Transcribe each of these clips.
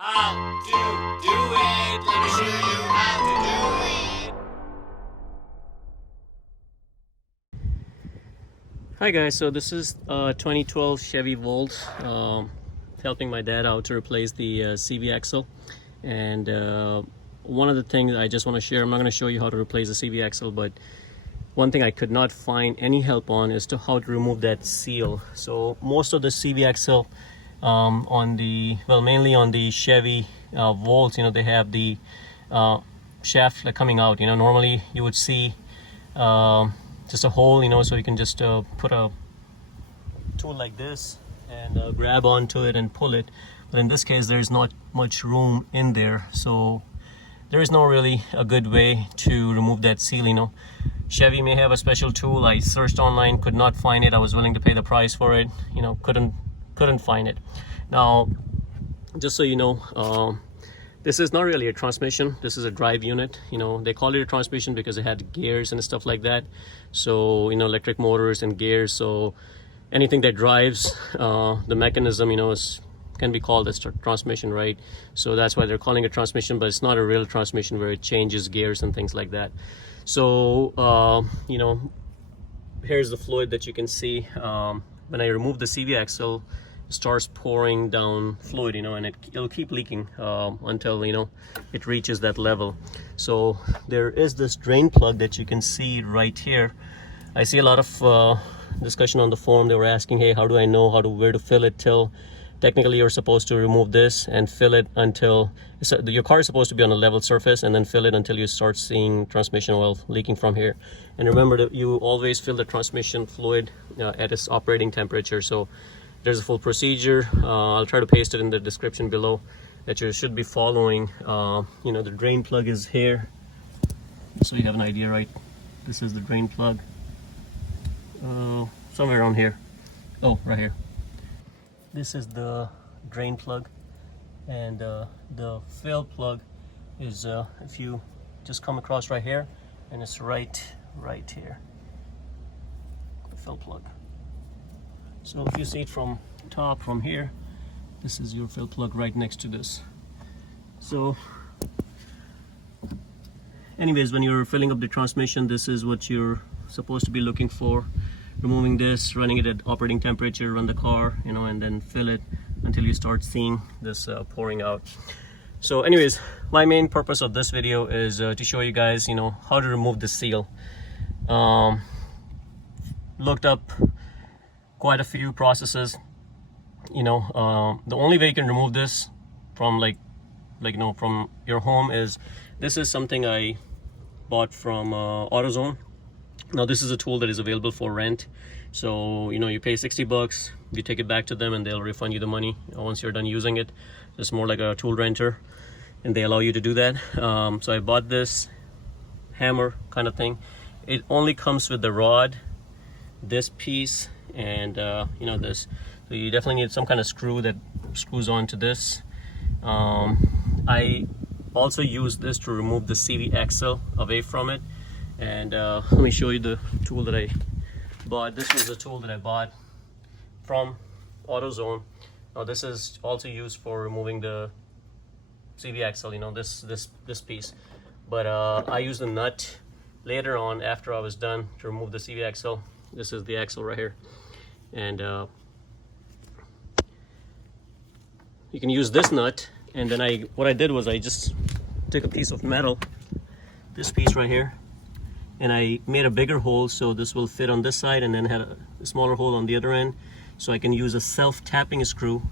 How to do it. Let me show you how to do it. Hi guys, so this is 2012 Chevy Volt, helping my dad out to replace the CV axle. And one of the things I just want to share, I'm not going to show you how to replace the CV axle, but one thing I could not find any help on is to how to remove that seal. So most of the CV axle mainly on the Chevy Volts, they have the shaft like coming out. Normally you would see just a hole, so you can just put a tool like this and grab onto it and pull it. But in this case, there's not much room in there, so there is no really a good way to remove that seal. Chevy may have a special tool. I searched online, could not find it. I was willing to pay the price for it, couldn't find it. Now, just so you know, this is not really a transmission. This is a drive unit. They call it a transmission because it had gears and stuff like that. So electric motors and gears, so anything that drives the mechanism can be called as transmission, right? So that's why they're calling it transmission, but it's not a real transmission where it changes gears and things like that. So here's the fluid that you can see. When I remove the CV axle, it starts pouring down fluid, and it'll keep leaking until it reaches that level. So there is this drain plug that you can see right here. I see a lot of discussion on the forum. They were asking, hey, how do I know where to fill it till? Technically, you're supposed to remove this and fill it until your car is supposed to be on a level surface, and then fill it until you start seeing transmission oil leaking from here. And remember that you always fill the transmission fluid at its operating temperature. So there's a full procedure. I'll try to paste it in the description below that you should be following. The drain plug is here, so you have an idea, right? This is the drain plug. Somewhere around here. Oh, right here. This is the drain plug, and the fill plug is if you just come across right here, and it's right here, the fill plug. So if you see it from top, from here, this is your fill plug right next to this. So anyways, when you're filling up the transmission, this is what you're supposed to be looking for. Removing this, running it at operating temperature, run the car, and then fill it until you start seeing this pouring out. So anyways, my main purpose of this video is to show you guys, how to remove the seal. Looked up quite a few processes. The only way you can remove this from from your home is, this is something I bought from AutoZone. Now this is a tool that is available for rent. So you pay 60 bucks, you take it back to them, and they'll refund you the money once you're done using it. It's more like a tool renter, and they allow you to do that. So I bought this hammer kind of thing. It only comes with the rod, this piece, and this. So you definitely need some kind of screw that screws onto this. I also use this to remove the CV axle away from it. And let me show you the tool that I bought. This was a tool that I bought from AutoZone. Now this is also used for removing the CV axle, this piece. But I used a nut later on after I was done to remove the CV axle. This is the axle right here. And you can use this nut. And then what I did was I just took a piece of metal, this piece right here, and I made a bigger hole so this will fit on this side, and then had a smaller hole on the other end, so I can use a self-tapping screw.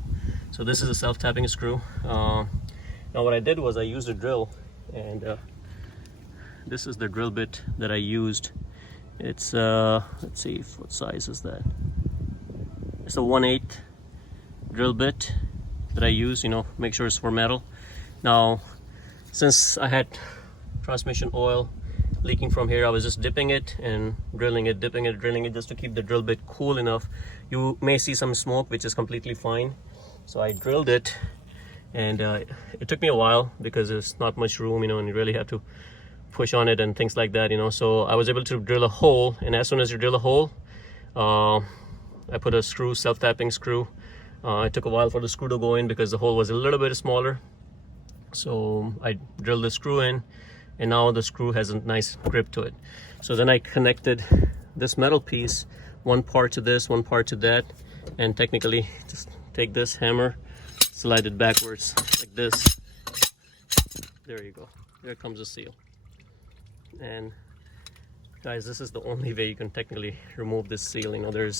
So this is a self-tapping screw. Now what I did was I used a drill, and this is the drill bit that I used. It's let's see, what size is that? It's a 1/8 drill bit that I use. Make sure it's for metal. Now since I had transmission oil leaking from here, I was just dipping it and drilling it, dipping it, drilling it, just to keep the drill bit cool enough. You may see some smoke, which is completely fine. So I drilled it, and it took me a while because there's not much room, and you really have to push on it and things like that, So I was able to drill a hole, and as soon as you drill a hole, I put a screw, self-tapping screw. It took a while for the screw to go in because the hole was a little bit smaller. So I drilled the screw in, and now the screw has a nice grip to it. So then I connected this metal piece, one part to this, one part to that, and technically just take this hammer, slide it backwards like this. There you go. There comes the seal. And guys, this is the only way you can technically remove this seal. You know,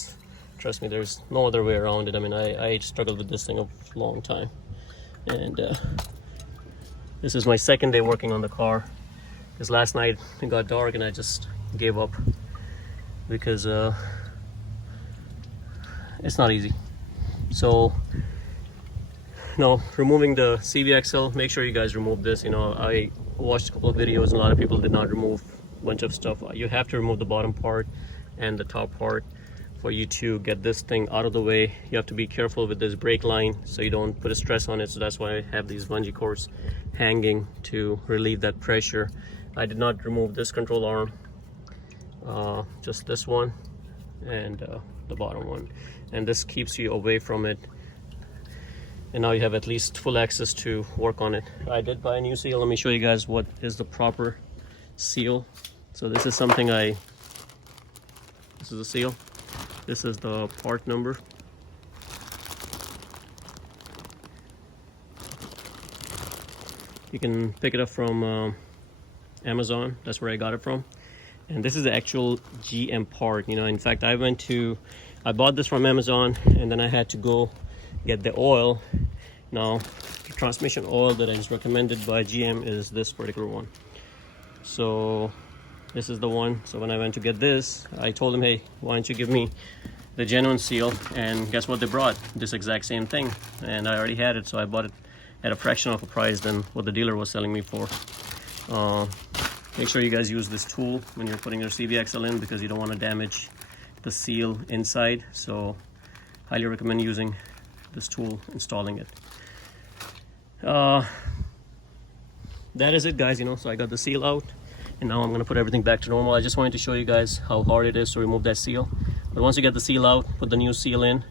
trust me, there's no other way around it. I mean, I struggled with this thing a long time, and this is my second day working on the car, because last night it got dark and I just gave up, because it's not easy. So, removing the CV axle, make sure you guys remove this. You know, I watched a couple of videos and a lot of people did not remove a bunch of stuff. You have to remove the bottom part and the top part for you to get this thing out of the way. You have to be careful with this brake line so you don't put a stress on it. So that's why I have these bungee cords hanging to relieve that pressure. I did not remove this control arm, just this one and the bottom one, and this keeps you away from it, and now you have at least full access to work on it. I did buy a new seal. Let me show you guys what is the proper seal. So this is something this is a seal. This is the part number. You can pick it up from Amazon. That's where I got it from. And this is the actual GM part. You know, in fact, I bought this from Amazon, and then I had to go get the oil. Now, the transmission oil that is recommended by GM is this particular one. So this is the one. So when I went to get this, I told them, hey, why don't you give me the genuine seal? And guess what they brought? This exact same thing. And I already had it, so I bought it at a fraction of a price than what the dealer was selling me for. Make sure you guys use this tool when you're putting your CV axle in, because you don't want to damage the seal inside. So highly recommend using this tool, installing it. That is it, guys. You know, so I got the seal out, and now I'm going to put everything back to normal. I just wanted to show you guys how hard it is to remove that seal. But once you get the seal out, put the new seal in.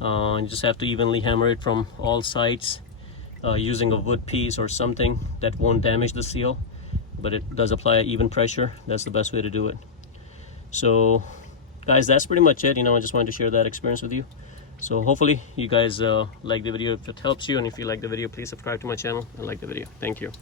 You just have to evenly hammer it from all sides using a wood piece or something that won't damage the seal, but it does apply even pressure. That's the best way to do it. So guys, that's pretty much it. You know, I just wanted to share that experience with you. So hopefully you guys like the video. If it helps you, and if you like the video, please subscribe to my channel and like the video. Thank you.